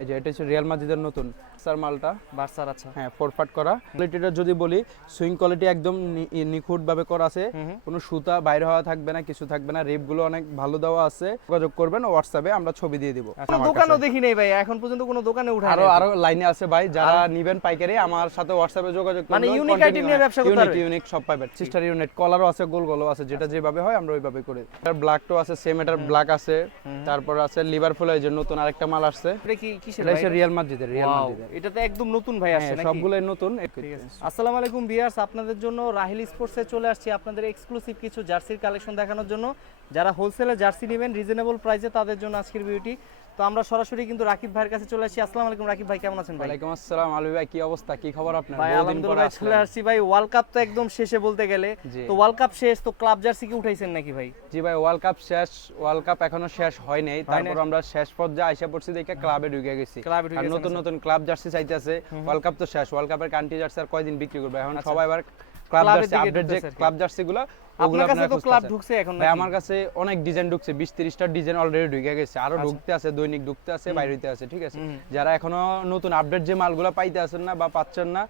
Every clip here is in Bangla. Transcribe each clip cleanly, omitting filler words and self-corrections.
এই যে এটা হচ্ছে রিয়াল মাদ্রিদের নতুন স্যার মালটা বার্সার। আচ্ছা, হ্যাঁ, ফোরপাট করা। কোয়ালিটিটা যদি বলি, সুইং কোয়ালিটি একদম নিখুঁত ভাবে করা আছে, কোনো সুতা বাইরে হওয়া থাকবে না, কিছু থাকবে না। রিপ গুলো অনেক ভালো দেওয়া আছে। যোগাযোগ করবেন হোয়াটসঅ্যাপে, আমরা ছবি দিয়ে দিব। দোকানও দেখি নাই ভাই, এখন পর্যন্ত কোনো দোকানে উঠায় আরো নাই। আরো লাইনে আছে ভাই, যারা নিবেন পাইকারি আমার সাথে হোয়াটসঅ্যাপে যোগাযোগ করবেন। মানে ইউনিক আইটেম নিয়ে ব্যবসা করতে পারবে। ইউনিক সব পাবেন। সিস্টার ইউনিট কলারও আছে, গোল গোলও আছে, যেটা যেভাবে হয় আমরা ওইভাবে করি। এটার ব্ল্যাক তো আছে, সেম এটার ব্ল্যাক আছে। তারপর আছে লিভারপুল, এই যে নতুন আরেকটা মাল আসছে। এটা কি কিসের এটা ভাই? হচ্ছে রিয়াল মাদ্রিদের। এটা তো একদম নতুন ভাই আসছে নাকি? সবগুলোই নতুন। আসসালামু আলাইকুম ভিউয়ার্স, আপনাদের জন্য রাহিল স্পোর্টসে চলে আসছি আপনাদের এক্সক্লুসিভ কিছু জার্সির কালেকশন দেখানোর জন্য। যারা হোলসেলে জার্সি নেবেন রিজনেবল প্রাইসে, তাদের জন্য আজকের ভিডিওটি। তো আমরা সরাসরি কিন্তু রাকিব ভাইয়ের কাছে চলে আসছি। আসসালামু আলাইকুম রাকিব ভাই, কেমন আছেন ভাই? ওয়ালাইকুম আসসালাম আলু ভাই, কি অবস্থা, কি খবর আপনার? ভাই বহুদিন পর আলহামদুলিল্লাহ চলে আসলেন। আসছি ভাই। ওয়ার্ল্ড কাপ তো একদম শেষে বলতে গেলে, জি। তো ওয়ার্ল্ড কাপ শেষ, তো ক্লাব জার্সি কি উঠাইছেন নাকি ভাই? জি ভাই, ওয়ার্ল্ড কাপ শেষ। ওয়ার্ল্ড কাপ এখনো শেষ হয় নাই, তারপর আমরা শেষ পর্যায়ে আইসা পড়ছি, দেখে ক্লাবে ঢুকে গেছি। ক্লাবে ঢুকে আর গেছেন, নতুন আচ্ছা। নতুন ক্লাব জার্সি চাইতেছে। ওয়ার্ল্ড কাপ তো শেষ, ওয়ার্ল্ড কাপের কান্ট্রি জার্সি আর কয়দিন বিক্রি করবে? এখন আচ্ছা। সবাই আবার ক্লাব ক্লাবের জার্সি দিকে আপডেট, যে ঢুকতেছে আর কি। ক্লাব জার্সি গুলো, ওগুলো আপনার কাছে আপনারা তো ক্লাব খুঁজতেছেন। ঢুকছে এখন ভাই নাকি? আমার কাছে অনেক ডিজাইন ঢুকছে, 20-30টা ডিজাইন অলরেডি ঢুকে গেছে, আরো আচ্ছা। ঢুকতে আছে, দৈনিক ঢুকতে আছে, বাইরে হইতে আছে। ঠিক আছে, যারা এখনো নতুন আপডেট যে মালগুলো পাইতে আছেন না বা পাচ্ছেন না,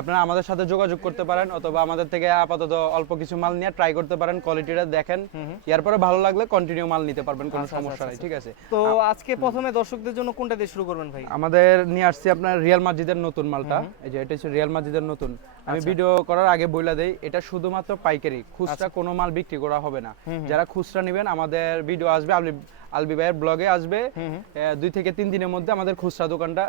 আপনারা আমাদের সাথে যোগাযোগ করতে পারেন, অথবা আমাদের থেকে আপাতত অল্প কিছু মাল নিয়ে ট্রাই করতে পারেন, কোয়ালিটিটা দেখেন, এরপরে ভালো লাগলে কন্টিনিউ মাল নিতে পারবেন, কোনো সমস্যা নেই। ঠিক আছে, তো আজকে প্রথমে দর্শকদের জন্য কোনটা দিয়ে শুরু করবেন ভাই? আমাদের নিয়ে আসছি আপনার রিয়াল মাদ্রিদের নতুন মালটা। এই যে এটা হচ্ছে রিয়াল মাদ্রিদের নতুন। আমি ভিডিও করার আগে বইলা দেই, এটা শুধুমাত্র পাইকারি, খুচরা কোনো মাল বিক্রি করা হবে না। যারা খুচরা নেবেন, আমাদের ভিডিও আসবে, আলবি ভাইয়ের ব্লগে আসবে, 2 থেকে 3 দিনের মধ্যে আমাদের খুচরা দোকানটা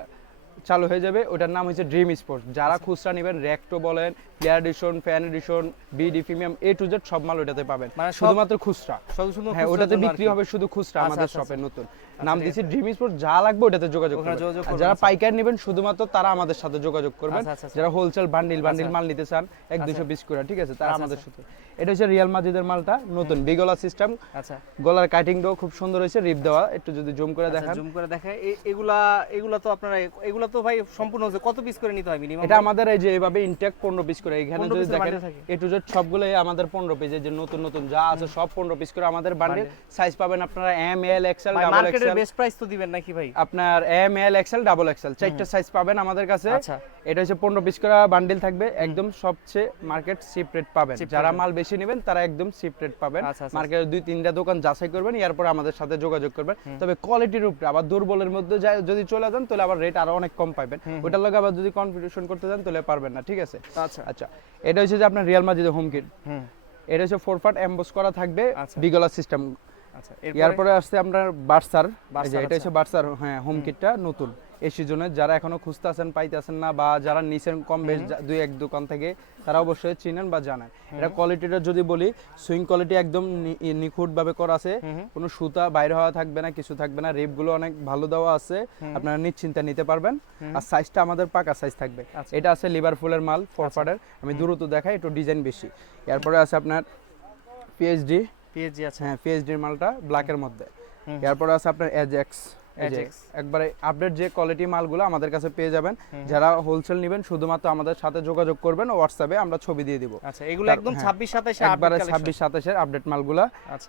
চালু হয়ে যাবে। ওটার নাম হচ্ছে ড্রিম স্পোর্টস। যারা খুচরা নেবেন, রেক্টো বলেন, player edition, fan edition, BD premium, A to Z সব মাল ওটাতে পাবেন, মানে শুধুমাত্র খুচরা। শুধু হ্যাঁ, ওটাতে বিক্রি হবে শুধু খুচরা। আমাদের শপে নতুন নাম দিয়েছি ড্রিম স্পোর্টস। যা লাগবে ওটাতে যোগাযোগ করবেন। আর যারা পাইকারি নেবেন, শুধুমাত্র তারা আমাদের সাথে যোগাযোগ করবেন। যারা হোলসেল বান্ডিল মাল নিতে চান 1-200 করে, ঠিক আছে, তারা আমাদের সাথে। এটা হচ্ছে রিয়াল মাদ্রিদের মালটা, নতুন বিগলা সিস্টেম। আচ্ছা, গলার কাটিংটাও খুব সুন্দর হয়েছে, রিপ দেওয়া। একটু যদি জুম করে দেখান, জুম করে দেখায়। এগুলা তো আপনারা, এগুলা তো ভাই সম্পূর্ণ হচ্ছে কত পিস করে নিতে হয় মিনিমাম? এটা আমাদের এই যে এইভাবে ইনটেক 15 পিস করে। এখানে 15 যদি পিসের দেখেন বান্ডেল থাকে? এ টু জেড সবগুলোই আমাদের 15 পিস। যে নতুন নতুন যা আছে সব 15 পিস করে আমাদের বান্ডেল। সাইজ পাবেন আপনারা এম, এল, এক্সেল, ডাবল মার্কেটের এক্সেল। বেস্ট প্রাইস তো দিবেন নাকি ভাই? আপনার M, L, XL, double Excel চারটা সাইজ পাবেন আমাদের কাছে। আচ্ছা। এটা হচ্ছে 15 পিস করে বান্ডেল থাকবে, একদম সবচেয়ে মার্কেট চিপ রেট পাবেন। যারা মাল বেশি নেবেন তারা একদম চিপ রেট পাবেন। মার্কেটে 2-3টা দোকান যাচাই করবেন, এরপর আমাদের সাথে যোগাযোগ করবেন। তবে কোয়ালিটির উপরে আবার দুর্বলের মধ্যে যদি চলে যান, তাহলে আবার রেট আরো অনেক কম পাবেন। ওটার লগে আবার যদি কম্পিটিশন করতে যান, তাহলে পারবেন না। ঠিক আছে, আচ্ছা আচ্ছা। এটা হচ্ছে যে আপনার রিয়াল মাদ্রিদের হোম কিট। এটা হচ্ছে 4 পার্ট এমবস করা থাকবে, বিগলা সিস্টেম। আচ্ছা, এরপরে আসছে আপনার বার্সার। এই যে এটা হচ্ছে বার্সার, হ্যাঁ, হোম কিটটা নতুন এই সিজনে। যারা এখনো খুঁজতে আছেন, পাইতেছেন না, বা যারা নিছেন কম বেশ 2-1 দোকান থেকে, তারা অবশ্যই চিনেন বা জানেন। এটা কোয়ালিটিটা যদি বলি, সুইং কোয়ালিটি একদম নিখুঁত ভাবে করা আছে, কোনো সুতা বাইরে হওয়া থাকবে না, কিছু থাকবে না। রিপ গুলো অনেক ভালো দেওয়া আছে, আপনারা নিশ্চিন্তে নিতে পারবেন। আর সাইজটা আমাদের পাকা সাইজ থাকবে। এটা আছে লিভারপুলের মাল, 4 পার্টের। আমি দ্রুত দেখাই, একটু ডিজাইন বেশি। এরপরে আছে আপনার পিএইচডি। আছে। হ্যাঁ, পিএইচডির মালটা ব্ল্যাকের মধ্যে। এরপরে আছে আপনার এজেক্স। একবারে আপডেট যে কোয়ালিটি মালগুলো আমাদের কাছে পেয়ে যাবেন। যারা হোলসেল নেবেন, শুধুমাত্র আমাদের সাথে যোগাযোগ করবেন, হোয়াটসঅ্যাপে আমরা ছবি দিয়ে দিব। আচ্ছা, এগুলো একদম 26-27 একবারে 26-27 এর আপডেট মালগুলো।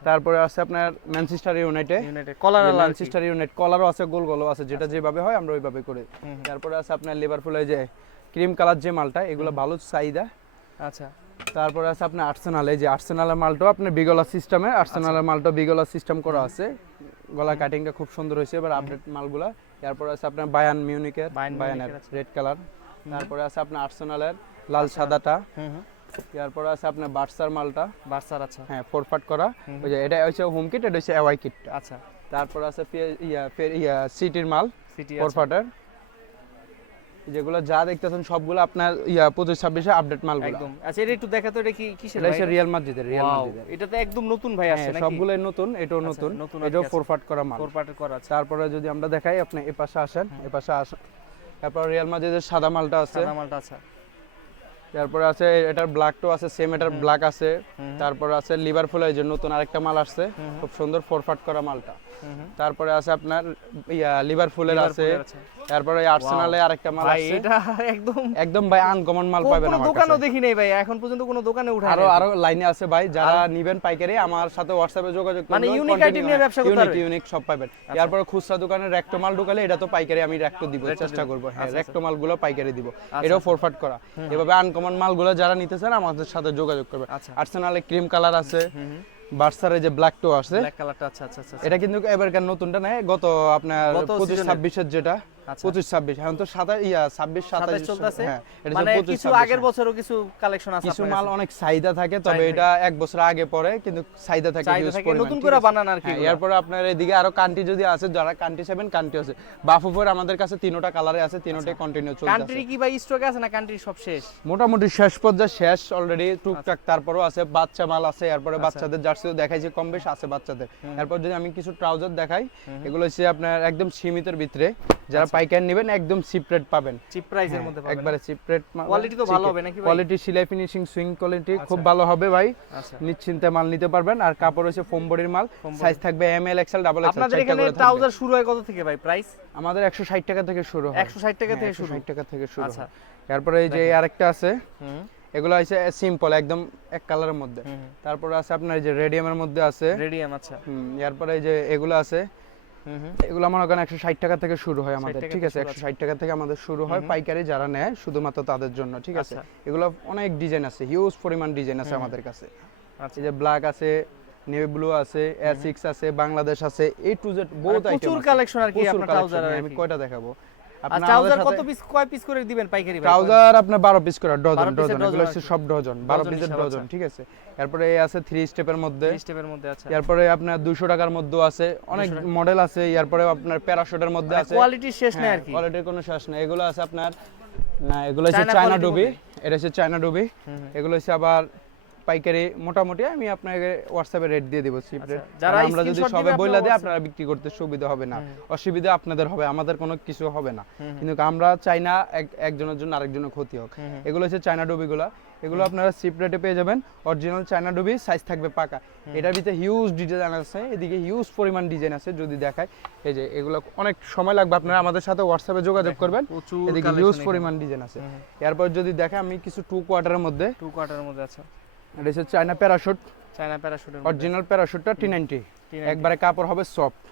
তারপরে আছে আপনার ম্যানচেস্টার ইউনাইটেড কলার, ম্যানচেস্টার ইউনাইটেড কলারও আছে, গোল গোলও আছে, যেটা যেভাবে হয় আমরা ওইভাবে করি। তারপরে আছে আপনার লিভারপুলের যে ক্রিম কালার যে মালটা, এগুলো ভালো চাহিদা। আচ্ছা। তারপরে আছে আপনার আর্সেনাল। এই যে আর্সেনালের মালটাও আপনার বিগলা সিস্টেমে, আর্সেনালের মালটা বিগলা সিস্টেম করা আছে। গলা কাটিংটা খুব সুন্দর হয়েছে, এবার আপডেট মালগুলা। এরপর আছে আপনার বায়ান মিউনিকের, বায়ানের রেড কালার। তারপরে আছে আপনার আর্সেনালের লাল সাদাটা। এরপর আছে আপনার বার্সার মালটা, বার্সার। আচ্ছা, হ্যাঁ, 4 পার্ট করা। ওই যে এটা হচ্ছে হোম কিট, এটা হচ্ছে এওয়াই কিট। আচ্ছা। তারপর আছে সিটির মাল, 4 পার্টের। যেগুলো যা দেখতেছেন সবগুলো আপনার 25-26 আপডেট মালগুলো একদম। আচ্ছা, এটা একটু দেখাতো, এটা কি কিসের ভাই? ভাই? এটা রিয়াল মাদ্রিদের। এটা তো একদম নতুন ভাই আসছে নাকি? সবগুলাই নতুন, এটাও নতুন, এটাও 4 পার্ট করা মাল। 4 পার্টের করা আছে। তারপরে যদি আমরা দেখাই, আপনি এই পাশে আসেন, এই পাশে আসেন। তারপর রিয়াল মাদ্রিদের সাদা মালটা আছে। সাদা মালটা আছে। তারপরে আছে এটার ব্ল্যাকটো আছে, সেম এটার ব্ল্যাক আছে। তারপরে আছে লিভারপুল, এই যে নতুন আরেকটা মাল আসছে, খুব সুন্দর 4 পার্ট করা মালটা। তারপরে আছে আপনার লিভারপুলের আছে, তারপরে আর্সেনালে আরেকটা মাল ভাই আছে। এটা একদম একদম ভাই আনকমন মাল পাবেন কোনো আমার দোকানও কাছে। দেখি নাই ভাই, এখন পর্যন্ত কোনো দোকানে উঠায় আরো নাই। আরো লাইনে আছে ভাই, যারা নিবেন পাইকারি আমার সাথে হোয়াটসঅ্যাপে যোগাযোগ করবেন। মানে unique item নিয়ে ব্যবসা করতে পারবে? ইউনিক সব পাবেন। এরপর খুচরা দোকানে রেক্টো মাল ঢুকালে এটা তো পাইকারি আমি রেক্টো দিব, চেষ্টা করব। হ্যাঁ, রেক্টো মালগুলো পাইকারি দিব, এটাও ফরফাট করা। এভাবে আনকমন মালগুলো যারা নিতে চান আমাদের সাথে যোগাযোগ করবেন। আর্সেনালে ক্রিম কালার আছে, বার্সারে যে ব্ল্যাক টো আছে, ব্ল্যাক কালারটা, আচ্ছা আচ্ছা আচ্ছা। এটা কিন্তু এবারকার নতুনটা নয়, গত আপনার গত 25-26 এর যেটা, 25-26 এখন তো 26-27 চলতেছে। হ্যাঁ, এটা মানে 25-26 কিছু আগের বছরও কিছু কালেকশন আছে কিছু আপনার মাল কাছে? অনেক চাহিদা থাকে, তবে এটা এক বছর আগে পরে কিন্তু চাহিদা থাকে চাহিদা huge থাকে, পরিমাণ, নতুন ঠিক করে আছে? বানান আর কি হ্যাঁ, এগুলা। এরপরে আপনার এদিকে আরো কান্টি যদি আছে, যারা কান্টি চাইবেন কান্টি আছে। বাফুফের আমাদের কাছে তিনটা কালারে আছে, তিনটাই কন্টিনিউ চলছে। কান্ট্রি কি ভাই স্টকে আছে না কান্ট্রি সব শেষ? মোটামুটি শেষ পর্যায়ে, শেষ অলরেডি টুকটাক, তারপরও আছে বাচ্চা মাল আছে, এরপরে বাচ্চাদের জার্সিও দেখাইছি কম বেশ আছে বাচ্চাদের। এরপর যদি আমি কিছু ট্রাউজার দেখাই, এগুলো হচ্ছে আপনার একদম সীমিতের ভিতরে, যারা পাইকারি নেবেন একদম চিপ রেট পাবেন, চিপ প্রাইসের মধ্যে পাবেন। একবারে চিপ রেট। কোয়ালিটি তো ভালো হবে নাকি ভাই? কোয়ালিটি, সেলাই, ফিনিশিং, সুইং কোয়ালিটি খুব ভালো হবে ভাই। আচ্ছা, নিশ্চিন্তে মাল নিতে পারবেন। আর কাপড় হচ্ছে ফোম বডির মাল, সাইজ থাকবে M L, XL, double XL, আপনাদের চারটা এখানে করে থাকবে। ট্রাউজার শুরু হয় কত থেকে ভাই প্রাইস? আমাদের 160 টাকা থেকে শুরু হয়। 160 টাকা থেকে শুরু? 160 টাকা থেকে শুরু আচ্ছা। হয়। তারপরে এই যে আরেকটা আছে, হুম এগুলো হচ্ছে সিম্পল একদম এক কালারের মধ্যে। তারপরে আছে আপনার এই যে রেডিয়ামের মধ্যে আছে, রেডিয়াম, আচ্ছা। এরপরে এই যে এগুলো আছে, এগুলো আমার ওখানে 160 টাকা থেকে শুরু হয় আমাদের, 160 ঠিক আছে? 160 টাকা থেকে আমাদের শুরু হয়, পাইকারি যারা নেয় শুধুমাত্র তাদের জন্য, ঠিক আছে? আচ্ছা। এগুলো অনেক ডিজাইন আছে, হিউজ পরিমাণ ডিজাইন আছে আমাদের কাছে। আচ্ছা। এই যে ব্ল্যাক আছে, নেভি ব্লু আছে, এসিক্স আছে, বাংলাদেশ আছে, এ টু জেড বহুত আইটেম আছে। প্রচুর কালেকশন আর কি আপনার ট্রাউজার। আমি কয়টা দেখাবো? আর ট্রাউজার কত পিস, কয় পিস করে দিবেন পাইকারি ভাই? ট্রাউজার আপনার 12 পিস করে, 12 ডজন, পিসের এগুলো ডজন হচ্ছে আর কি। সব ডজন, 12 ডজন পিসের হিসাব, ডজন, আচ্ছা। ঠিক আছে? এরপরে এই আছে 3 স্টেপের মধ্যে, স্টেপের মধ্যে, আচ্ছা। এরপরে আপনার 200 টাকার মধ্যে আছে, অনেক মডেল আছে। এরপরে আপনার প্যারাশুটের মধ্যে আছে, কোয়ালিটি শেষ নেই আর কি। কোয়ালিটির কোনো শেষ নেই। এগুলো আছে আপনার, না এগুলো হচ্ছে চায়না ডুবি, এটা হচ্ছে চায়না ডুবি। এগুলো হচ্ছে আবার পাইকারি, মোটামুটি আমি আপনাকে হোয়াটসঅ্যাপে রেট দিয়ে দিব, চিপ রেট। যারা আমরা যদি screenshot সবে দিবে বইলা দিই, আপনারা আপনারা বিক্রি করতে সুবিধা হবে না, অসুবিধা আপনাদের হবে, আমাদের কোনো কিছু হবে না। কিন্তু আমরা চাই না একজনের জন্য আরেকজনের ক্ষতি হোক। এগুলো হচ্ছে চায়না ডুবিগুলো, এগুলো আপনারা চিপ রেটে পেয়ে যাবেন। অরিজিনাল চায়না ডুবি, সাইজ থাকবে পাকা। এটার ভিতরে হিউজ ডিজাইন আছে, এদিকে হিউজ পরিমাণ ডিজাইন আছে, যদি দেখায়। এই যে এগুলো অনেক সময় লাগবে, আপনারা আমাদের সাথে হোয়াটসঅ্যাপে যোগাযোগ করবেন। এদিকে হিউজ পরিমাণ ডিজাইন আছে। এরপর যদি দেখে আমি কিছু 2 কোয়ার্টারের মধ্যে, 2 কোয়ার্টারের মধ্যে, আচ্ছা। এটা হচ্ছে চায়না প্যারাশুট, চায়না প্যারাশুটের অরিজিনাল প্যারাশুটটা T90, একবারে কাপড় হবে সফট।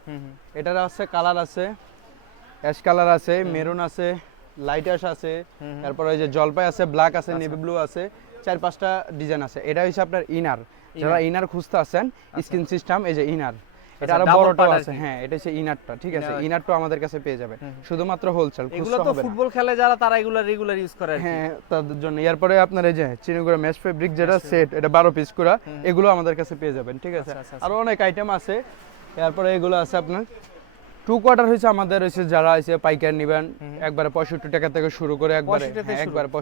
এটার আছে কালার আছে, অ্যাশ কালার আছে, মেরুন আছে, লাইট অ্যাশ আছে, তারপর এই যে জলপাই আছে, ব্ল্যাক আছে, নেভি ব্লু আছে, 4-5টা ডিজাইন আছে। এটা হচ্ছে আপনার ইনার, যারা ইনার খুঁজতে আছেন, স্কিন সিস্টেম, এই যে ইনার, এটা আরো বড়টাও আছে। হ্যাঁ, এটা হচ্ছে ইনারটা, ঠিক আছে? ইনারটা আমাদের কাছে পেয়ে যাবেন, শুধুমাত্র হোলসেল, এগুলো খুচরা তো হবে না। ফুটবল খেলে যারা, তারা এগুলো রেগুলার ইউজ করে আর কি। হ্যাঁ, তাদের জন্য। এরপরে আপনার এই যে চিনিগুড়া মেশ ফেব্রিক যেটা সেট, এটা 12 পিস করে, এগুলো আমাদের কাছে পেয়ে যাবেন, ঠিক আছে? আরো অনেক আইটেম আছে। এরপরে এগুলো আছে আপনার 2 কোয়ার্টার হইছে আমাদের, হইছে যারা হইছে পাইকারি নেবেন, একবারে 65 টাকা থেকে শুরু করে, একবারে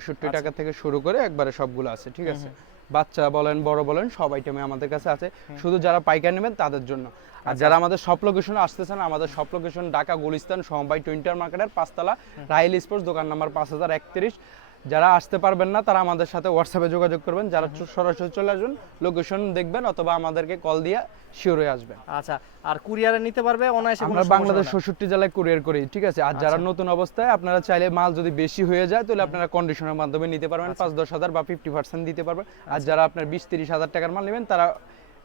65 টাকা থেকে শুরু করে একবারে সবগুলো আছে, ঠিক আছে? বাচ্চা বলেন, বড় বলেন, সব আইটেমে আমাদের কাছে আছে, শুধু যারা পাইকারি নেবেন তাদের জন্য। আর যারা আমাদের সব লোকেশনে আসতেছেন, আমাদের সব লোকেশন ঢাকা গুলিস্তান সমবায় 20 মার্কেটের 5 তলা, রাইল স্পোর্টস, দোকান নাম্বার 5031। যারা আসতে পারবেন না তারা আমাদের সাথে হোয়াটসঅ্যাপে যোগাযোগ করবেন, যারা সরাসরি চলে আসবেন, লোকেশন দেখবেন অথবা আমাদেরকে কল দিয়ে শিওর হয়ে আসবেন। আচ্ছা, আর কুরিয়ারে নিতে পারবে অনায়াসে? আমরা বাংলাদেশ 66 জেলায় কুরিয়ার করি, ঠিক আছে? আর যারা নতুন অবস্থায়, আপনারা চাইলে মাল যদি বেশি হয়ে যায় তাহলে আপনারা কন্ডিশনের মাধ্যমে নিতে পারবেন, 5-10 হাজার বা 50% দিতে পারবেন। আর যারা আপনার 20-30 হাজার টাকার মাল নেবেন, তারা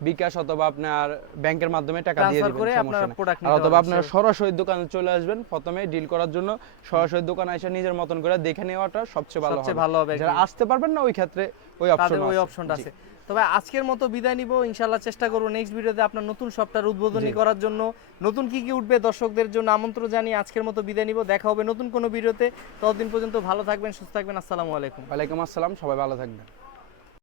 বিকাশ অথবা আপনার ব্যাংকের মাধ্যমে টাকা দিয়ে দিবেন, সমস্যা নেই। আর অথবা আপনারা সরাসরি দোকানে চলে আসবেন, প্রথমে ডিল করার জন্য সরাসরি দোকানে এসে নিজের মতন করে দেখে নেওয়াটা সবচেয়ে ভালো হবে। যারা আসতে পারবেন না, ওই ক্ষেত্রে ওই অপশনটা আছে। তবে আজকের মতো বিদায় নিব, ইনশাআল্লাহ চেষ্টা করব নেক্সট ভিডিওতে আপনার নতুন শপটার উদ্বোধনী করার জন্য, নতুন কি কি উঠবে দর্শকদের জন্য আমন্ত্রণ জানিয়ে আজকের মতো বিদায় নিব। দেখা হবে নতুন কোনো ভিডিওতে, ততদিন পর্যন্ত ভালো থাকবেন, সুস্থ থাকবেন। আসসালামু আলাইকুম। ওয়ালাইকুম আসসালাম, সবাই ভালো থাকবেন।